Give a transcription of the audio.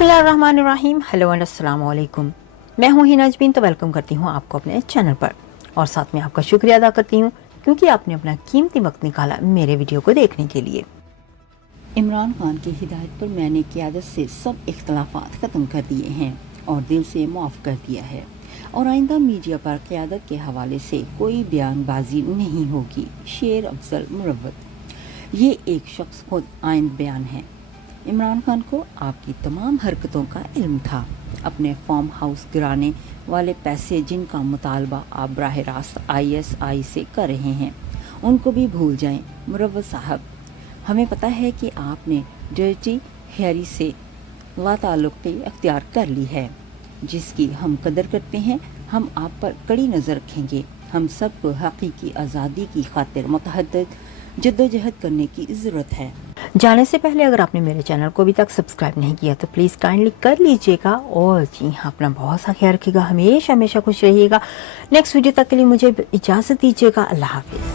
बिस्मिल्लाहिर्रहमानिर्रहीम। Hello and अस्सलाम वालेकुम। मैं हूं हिना अजमीन, तो वेलकम करती हूं आपको अपने चैनल पर और साथ में आपका शुक्रिया अदा करती हूं क्योंकि आपने अपना कीमती वक्त निकाला मेरे वीडियो को देखने के लिए। इमरान खान की हिदायत पर मैंने क़यादत से सब इख्तलाफात ख़त्म कर दिए हैं और दिल से मुआफ़ कर दिया है और आइंदा मीडिया पर क़यादत के हवाले से कोई बयानबाजी नहीं होगी। शेर अफजल मुरव्वत। ये एक शख्स खुद आइंद बयान है। इमरान खान को आपकी तमाम हरकतों का इल्म था। अपने फार्म हाउस गिराने वाले पैसे जिनका मुतालबा आप बराह रास्त ISI से कर रहे हैं उनको भी भूल जाएं। मुरव्वत साहब, हमें पता है कि आपने डर्टी हैरी से लाताल्लुक़ी अख्तियार कर ली है, जिसकी हम कदर करते हैं। हम आप पर कड़ी नज़र रखेंगे। हम सबको हकीकी आज़ादी की खातिर मुतहद्दिद जद्दोजहद करने की ज़रूरत है। जाने से पहले अगर आपने मेरे चैनल को अभी तक सब्सक्राइब नहीं किया तो प्लीज़ काइंडली कर लीजिएगा और जी हाँ, अपना बहुत सा ख्याल रखिएगा। हमेशा हमेशा खुश रहिएगा। नेक्स्ट वीडियो तक के लिए मुझे इजाज़त दीजिएगा। अल्लाह हाफिज़।